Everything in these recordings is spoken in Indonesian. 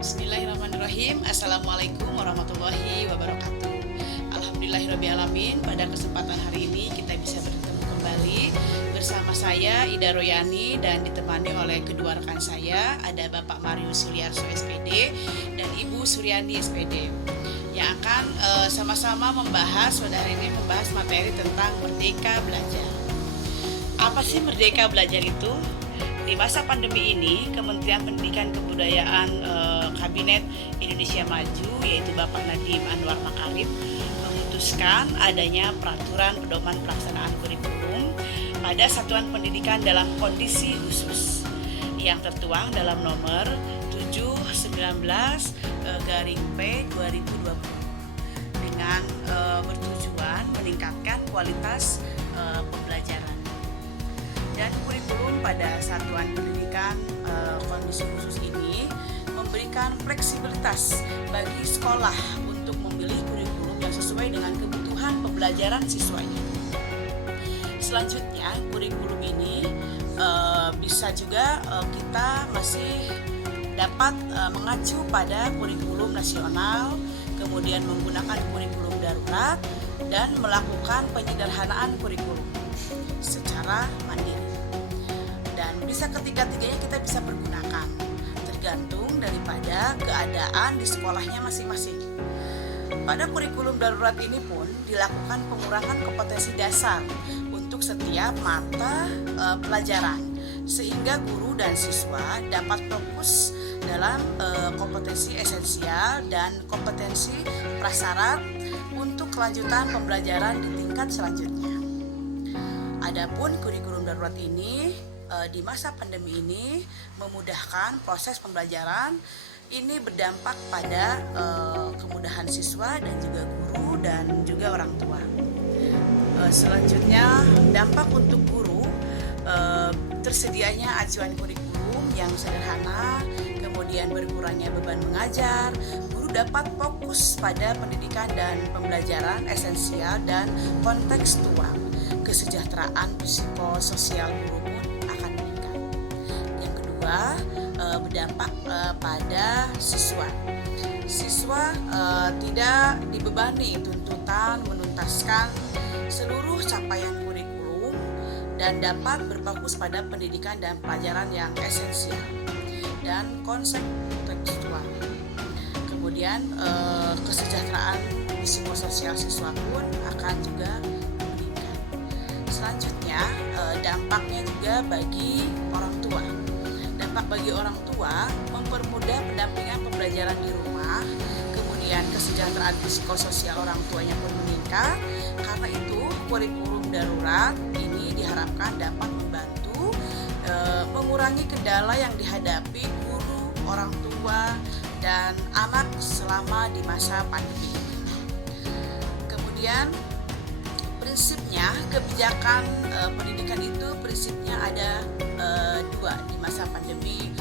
Bismillahirrahmanirrahim. Assalamualaikum warahmatullahi wabarakatuh. Alhamdulillahirrahmanirrahim. Pada kesempatan hari ini kita bisa bertemu kembali bersama saya Ida Royani dan ditemani oleh kedua rekan saya, ada Bapak Marius Suliarso SPD dan Ibu Suryani SPD, yang akan sama-sama membahas materi tentang Merdeka Belajar. Apa sih Merdeka Belajar itu? Di masa pandemi ini, Kementerian Pendidikan Kebudayaan Kabinet Indonesia Maju, yaitu Bapak Nadiem Anwar Makarim, memutuskan adanya peraturan pedoman pelaksanaan kurikulum pada satuan pendidikan dalam kondisi khusus yang tertuang dalam nomor 719/P 2020 dengan bertujuan meningkatkan kualitas pembelajaran. Dan kurikulum pada satuan pendidikan kondisi khusus ini memberikan fleksibilitas bagi sekolah untuk memilih kurikulum yang sesuai dengan kebutuhan pembelajaran siswanya. Selanjutnya, kurikulum ini bisa juga kita masih dapat mengacu pada kurikulum nasional, kemudian menggunakan kurikulum darurat, dan melakukan penyederhanaan kurikulum secara mandiri. Dan bisa ketiga-tiganya kita bisa pergunakan, tergantung daripada keadaan di sekolahnya masing-masing. Pada kurikulum darurat ini pun dilakukan pengurangan kompetensi dasar untuk setiap mata pelajaran, sehingga guru dan siswa dapat fokus dalam kompetensi esensial dan kompetensi prasyarat untuk kelanjutan pembelajaran di tingkat selanjutnya. Adapun kurikulum darurat ini di masa pandemi ini memudahkan proses pembelajaran. Ini berdampak pada kemudahan siswa dan juga guru dan juga orang tua. Selanjutnya, dampak untuk guru, tersedianya acuan kurikulum yang sederhana, kemudian berkurangnya beban mengajar. Guru dapat fokus pada pendidikan dan pembelajaran esensial dan kontekstual. Kesejahteraan psikososial guru pun akan meningkat. Yang kedua, berdampak pada siswa. Siswa tidak dibebani tuntutan menuntaskan seluruh capaian kurikulum dan dapat berfokus pada pendidikan dan pelajaran yang esensial dan kontekstual. Kemudian kesejahteraan psikososial siswa pun akan juga meningkat. Selanjutnya, dampaknya juga bagi orang tua. Dampak bagi orang tua mempermudah pendampingan pembelajaran di rumah, kemudian kesejahteraan psikososial orang tuanya pun meningkat. Karena itu, kurikulum darurat ini diharapkan dapat membantu mengurangi kendala yang dihadapi guru, orang tua, dan anak selama di masa pandemi ini. Kemudian prinsipnya, kebijakan pendidikan itu prinsipnya ada dua di masa pandemi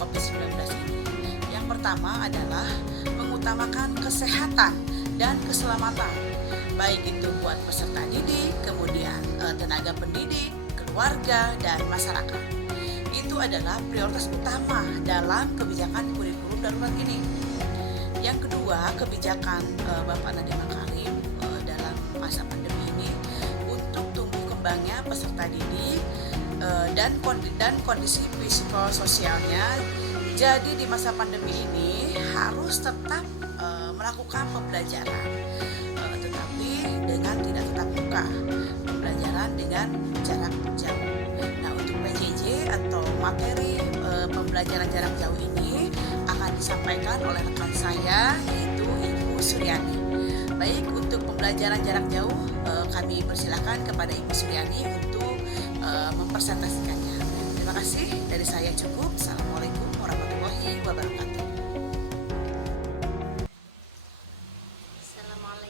COVID-19 ini. Yang pertama adalah mengutamakan kesehatan dan keselamatan, baik itu buat peserta didik, kemudian tenaga pendidik, keluarga, dan masyarakat. Itu adalah prioritas utama dalam kebijakan kurikulum darurat ini. Yang kedua, kebijakan Bapak Nadiem Makarim dalam masa pandemi ini untuk tumbuh kembangnya peserta didik dan kondisi psikososialnya. Jadi di masa pandemi ini harus tetap melakukan pembelajaran, tetapi dengan tidak tatap muka, pembelajaran dengan jarak jauh. Nah, untuk PJJ atau materi pembelajaran jarak jauh ini akan disampaikan oleh rekan saya, yaitu Ibu Suryani. Baik, untuk pembelajaran jarak jauh kami persilakan kepada Ibu Suryani untuk mempresentasikannya. Terima kasih, dari saya cukup. Assalamualaikum warahmatullahi wabarakatuh. Assalamualaikum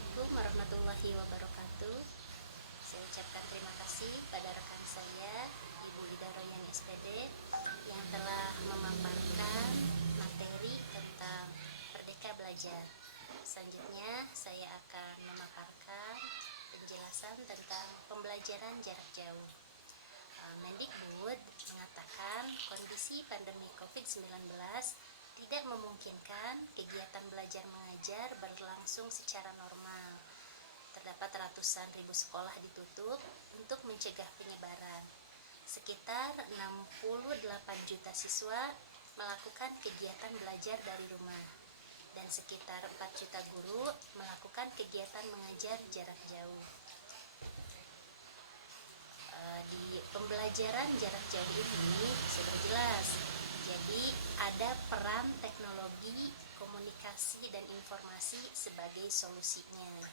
belajar. Selanjutnya saya akan memaparkan penjelasan tentang pembelajaran jarak jauh. Mendikbud mengatakan kondisi pandemi COVID-19 tidak memungkinkan kegiatan belajar mengajar berlangsung secara normal. Terdapat ratusan ribu sekolah ditutup untuk mencegah penyebaran. Sekitar 68 juta siswa melakukan kegiatan belajar dari rumah dan sekitar 4 juta guru melakukan kegiatan mengajar jarak jauh. Di pembelajaran jarak jauh ini sudah jelas, jadi ada peran teknologi, komunikasi, dan informasi sebagai solusinya.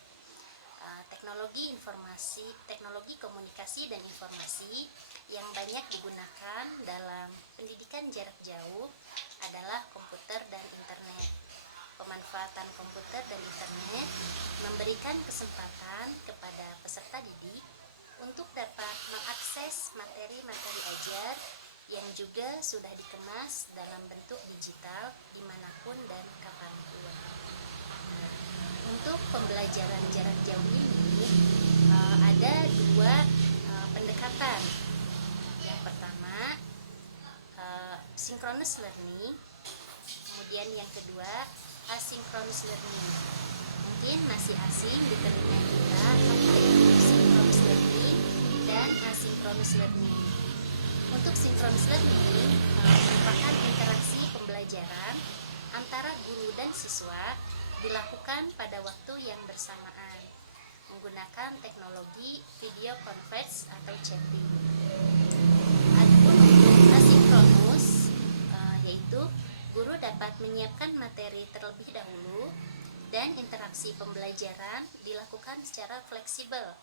Teknologi komunikasi dan informasi yang banyak digunakan dalam pendidikan jarak jauh adalah komputer dan internet. Pemanfaatan komputer dan internet memberikan kesempatan kepada peserta didik untuk dapat mengakses materi-materi ajar yang juga sudah dikemas dalam bentuk digital dimanapun dan kapanpun. Untuk pembelajaran jarak jauh ini ada dua pendekatan. Yang pertama synchronous learning, kemudian yang kedua asynchronous learning. Mungkin masih asing di telinga kita apa itu synchronous learning dan asynchronous learning. Untuk synchronous learning merupakan interaksi pembelajaran antara guru dan siswa dilakukan pada waktu yang bersamaan menggunakan teknologi video conference atau chatting. Adapun untuk asinkronus yaitu guru dapat menyiapkan materi terlebih dahulu dan interaksi pembelajaran dilakukan secara fleksibel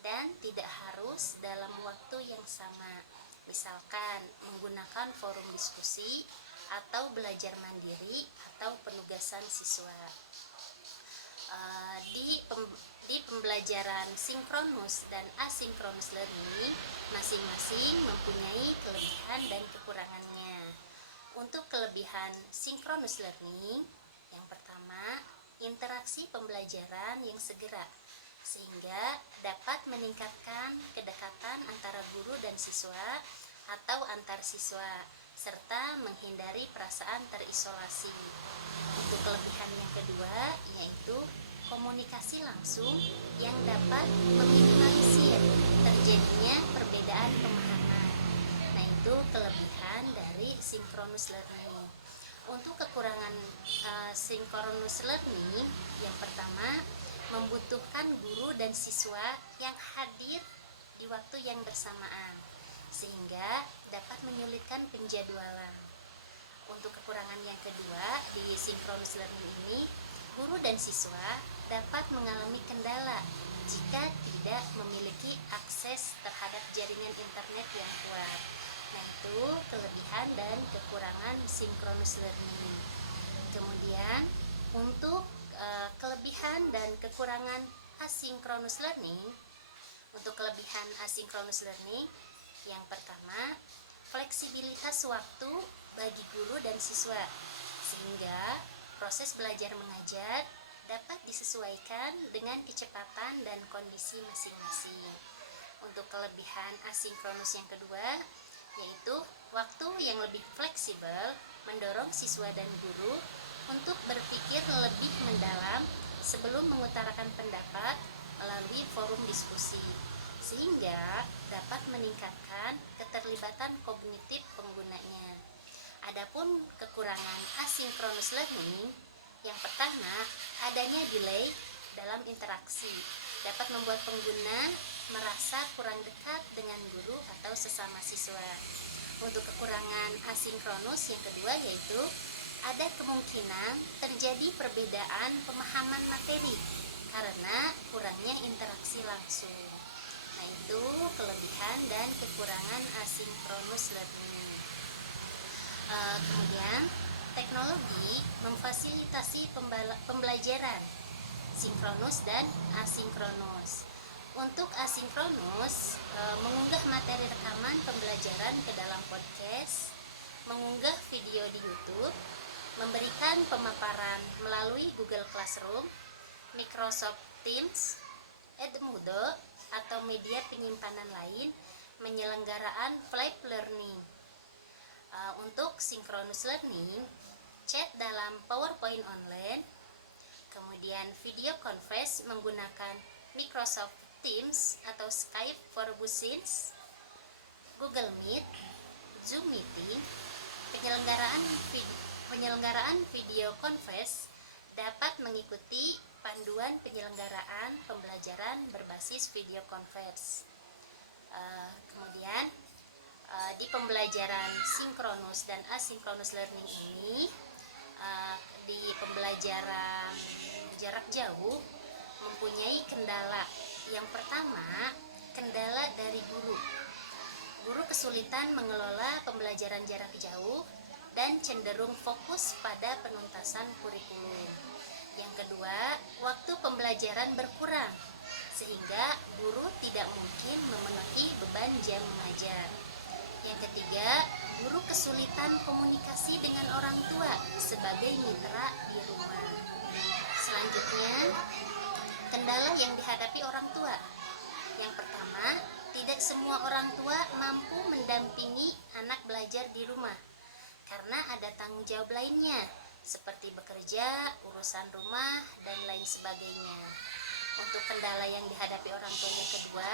dan tidak harus dalam waktu yang sama. Misalkan menggunakan forum diskusi atau belajar mandiri atau penugasan siswa. Di pembelajaran sinkronus dan asinkronus learning masing-masing mempunyai kelebihan dan kekurangannya. Untuk kelebihan sinkronus learning, yang pertama, interaksi pembelajaran yang segera sehingga dapat meningkatkan kedekatan antara guru dan siswa atau antar siswa serta menghindari perasaan terisolasi. Untuk kelebihan yang kedua yaitu komunikasi langsung yang dapat meminimalisir terjadinya perbedaan pemahaman. Nah, itu kelebihan dari synchronous learning. Untuk kekurangan synchronous learning, yang pertama membutuhkan guru dan siswa yang hadir di waktu yang bersamaan sehingga dapat menyulitkan penjadwalan. Untuk kekurangan yang kedua di synchronous learning ini, guru dan siswa dapat mengalami kendala jika tidak memiliki akses terhadap jaringan internet yang kuat. Nah, itu kelebihan dan kekurangan synchronous learning. Kemudian untuk kelebihan dan kekurangan asynchronous learning, untuk kelebihan asynchronous learning, yang pertama, fleksibilitas waktu bagi guru dan siswa sehingga proses belajar mengajar dapat disesuaikan dengan kecepatan dan kondisi masing-masing. Untuk kelebihan asinkronus yang kedua yaitu waktu yang lebih fleksibel mendorong siswa dan guru untuk berpikir lebih mendalam sebelum mengutarakan pendapat melalui forum diskusi sehingga dapat meningkatkan keterlibatan kognitif penggunanya. Adapun kekurangan asinkronus learning, yang pertama, adanya delay dalam interaksi dapat membuat pengguna merasa kurang dekat dengan guru atau sesama siswa. Untuk kekurangan asinkronus yang kedua yaitu ada kemungkinan terjadi perbedaan pemahaman materi karena kurangnya interaksi langsung. Nah, itu kelebihan dan kekurangan asinkronus learning. Kemudian teknologi memfasilitasi pembelajaran sinkronus dan asinkronus. Untuk asinkronus, mengunggah materi rekaman pembelajaran ke dalam podcast, mengunggah video di YouTube, memberikan pemaparan melalui Google Classroom, Microsoft Teams, Edmodo, atau media penyimpanan lain, penyelenggaraan flight learning. Untuk synchronous learning, chat dalam PowerPoint online, kemudian video conference menggunakan Microsoft Teams atau Skype for Business, Google Meet, Zoom Meeting. Penyelenggaraan video conference dapat mengikuti panduan penyelenggaraan pembelajaran berbasis video conference. Kemudian di pembelajaran sinkronus dan asinkronus learning ini, di pembelajaran jarak jauh mempunyai kendala. Yang pertama, kendala dari guru. Guru kesulitan mengelola pembelajaran jarak jauh dan cenderung fokus pada penuntasan kurikulum. Yang kedua, waktu pembelajaran berkurang sehingga guru tidak mungkin memenuhi beban jam mengajar. Yang ketiga, guru kesulitan komunikasi dengan orang tua sebagai mitra di rumah. Selanjutnya, kendala yang dihadapi orang tua. Yang pertama, tidak semua orang tua mampu mendampingi anak belajar di rumah karena ada tanggung jawab lainnya seperti bekerja, urusan rumah, dan lain sebagainya. Untuk kendala yang dihadapi orang tua yang kedua,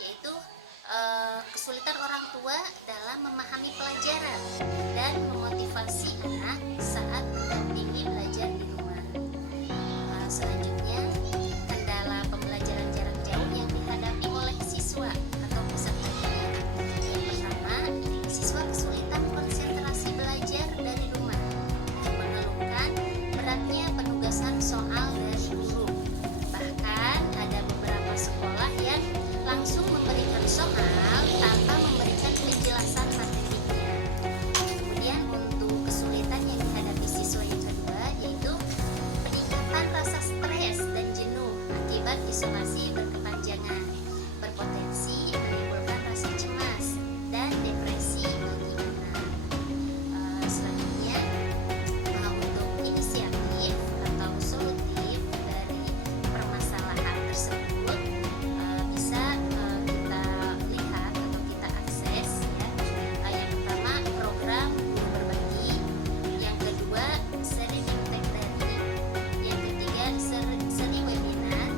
yaitu kesulitan orang tua dalam memahami pelajaran dan memotivasi anak saat mendampingi belajar di rumah. Selanjutnya, kendala pembelajaran jarak jauh yang dihadapi oleh siswa atau peserta didik. Yang pertama, siswa kesulitan konsentrasi belajar dari rumah, mengeluhkan beratnya penugasan soal dari guru. Bahkan ada beberapa sekolah yang langsung memberikan soal tanpa memberikan penjelasan materinya. Kemudian untuk kesulitan yang dihadapi siswa yang kedua, yaitu peningkatan rasa stres dan jenuh akibat isolasi berkepanjangan, berpotensi menimbulkan rasa cemas dan depresi bagi anak. Selanjutnya, untuk inisiatif atau solutif dari permasalahan tersebut bisa kita lihat atau kita akses ya. Yang pertama, program guru berbagi. Yang kedua, seri bimtek daring. Yang ketiga, seri webinar.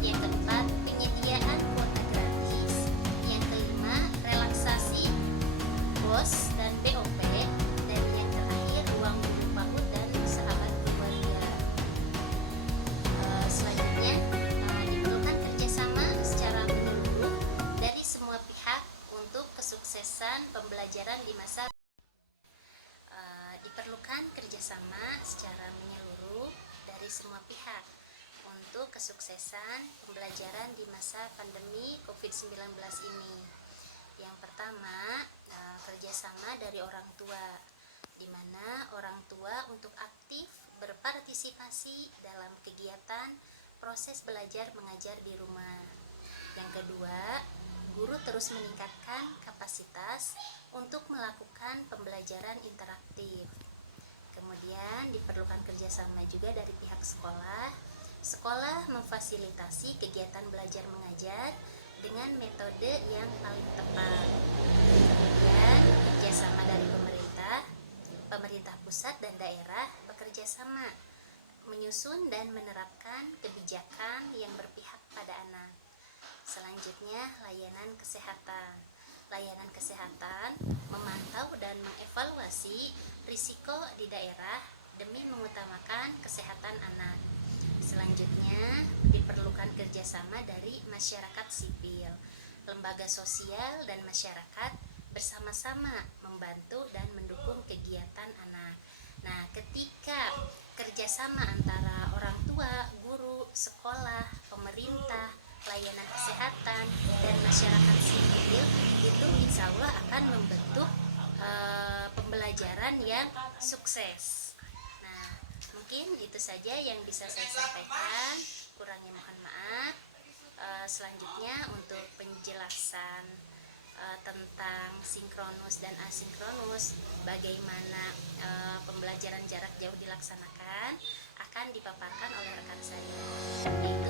Yang keempat, penyediaan kuota gratis. Yang kelima, relaksasi BOS dan BOP. Dan yang terakhir, ruang guru PAUD dan sahabat keluarga. Selanjutnya, diperlukan kerjasama secara menyeluruh dari semua pihak untuk kesuksesan pembelajaran di masa. Diperlukan kerjasama secara menyeluruh dari semua pihak untuk kesuksesan pembelajaran di masa pandemi COVID-19 ini. Yang pertama, kerjasama dari orang tua, di mana orang tua untuk aktif berpartisipasi dalam kegiatan proses belajar mengajar di rumah. Yang kedua, guru terus meningkatkan kapasitas untuk melakukan pembelajaran interaktif. Kemudian diperlukan kerjasama juga dari pihak sekolah. Sekolah memfasilitasi kegiatan belajar mengajar dengan metode yang paling tepat. Kemudian kerjasama dari pemerintah pusat dan daerah bekerja sama menyusun dan menerapkan kebijakan yang berpihak pada anak. Selanjutnya, layanan kesehatan. Layanan kesehatan memantau dan mengevaluasi risiko di daerah demi mengutamakan kesehatan anak. Selanjutnya, diperlukan kerjasama dari masyarakat sipil, lembaga sosial, dan masyarakat bersama-sama membantu dan mendukung kegiatan anak. Nah, ketika kerjasama antara orang tua, guru, sekolah, pemerintah, layanan kesehatan, dan masyarakat sipil, itu insya Allah akan membentuk pembelajaran yang sukses. Nah, mungkin itu saja yang bisa saya sampaikan, kurangnya mohon maaf. Selanjutnya untuk penjelasan tentang sinkronus dan asinkronus, bagaimana pembelajaran jarak jauh dilaksanakan, akan dipaparkan oleh rekan saya.